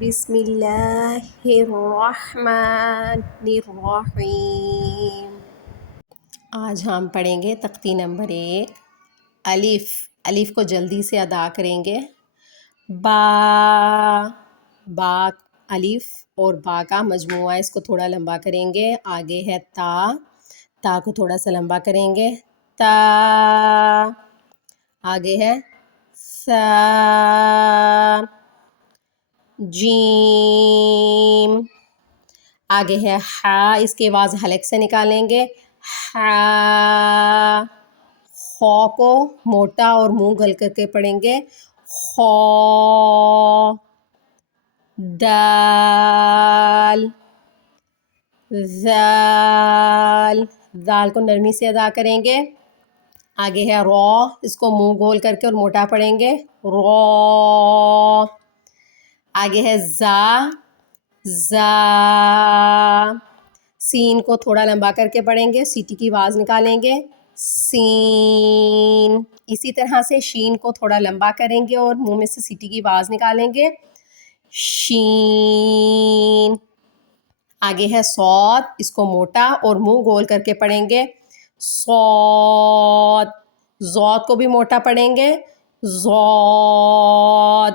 بسم اللہ الرحمن الرحیم۔ آج ہم پڑھیں گے تختی نمبر 1 الف۔ الف کو جلدی سے ادا کریں گے۔ با، با الف اور با کا مجموعہ، اس کو تھوڑا لمبا کریں گے۔ آگے ہے تا، تا کو تھوڑا سا لمبا کریں گے۔ تا، آگے ہے سا، جیم، آگے ہے ہا، اس کے آواز حلق سے نکالیں گے۔ ہا، خو کو موٹا اور منہ گل کر کے پڑھیں گے۔ خو، دال، زال، زال کو نرمی سے ادا کریں گے۔ آگے ہے رو، اس کو منہ گول کر کے اور موٹا پڑھیں گے۔ رو، آگے ہے زا، زا، سین کو تھوڑا لمبا کر کے پڑھیں گے، سیٹی کی آواز نکالیں گے۔ سین، اسی طرح سے شین کو تھوڑا لمبا کریں گے اور منہ میں سے سیٹی کی آواز نکالیں گے۔ شین، آگے ہے صاد، اس کو موٹا اور منہ گول کر کے پڑھیں گے۔ صاد، زود کو بھی موٹا پڑھیں گے۔ زود،